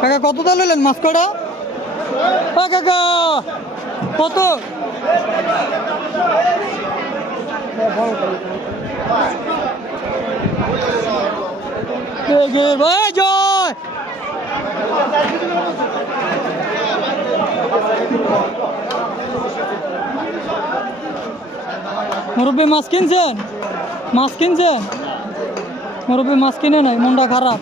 কাকা কত দা লইলেন মাছ কটা? কাকা কত? ভাই জয় মুরব্বী মাছ কিনছেন? মাছ কিনছেন? মুরব্বী মাছ কিনে নাই, মনটা খারাপ।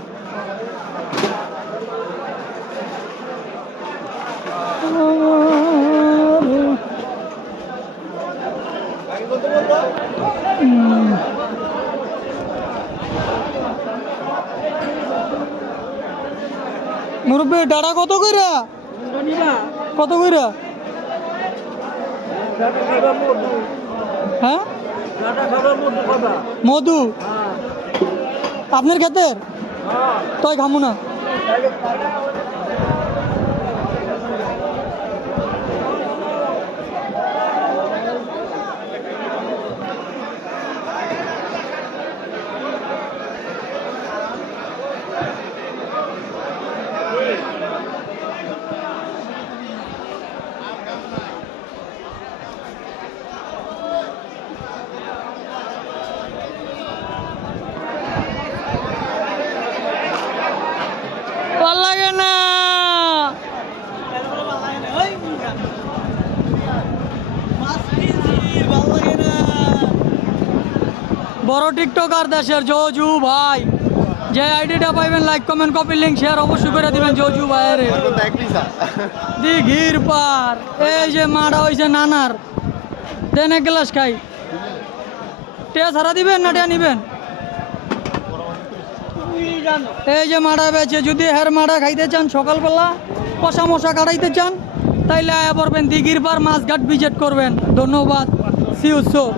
মুরব্বী ডাটা কত কইরা? কত কইরা? হ্যাঁ মধু আপনার ক্ষেতের? তাই খামু না। ভাল লাগে না, বড় টিকটকার দেশের জজু ভাই, যে আইডিটা পাইবেন like comment copy link share অবশ্যই করে দিবেন জজু ভাইয়ের। দিঘির পার এই যে মারা হয়েছে নানার, দেন এক গ্লাস খাই। টিয়া ছাড়া দিবেন না টিয়া নিবেন? এই যে মাড়া বেচে, যদি হের মাড়া খাইতে চান সকালবেলা কষা মশা কাটাইতে চান তাইলে আয়া পড়বেন দিঘির পার, মাছঘাট ভিজিট করবেন। ধন্যবাদ, সি ইউ সুন।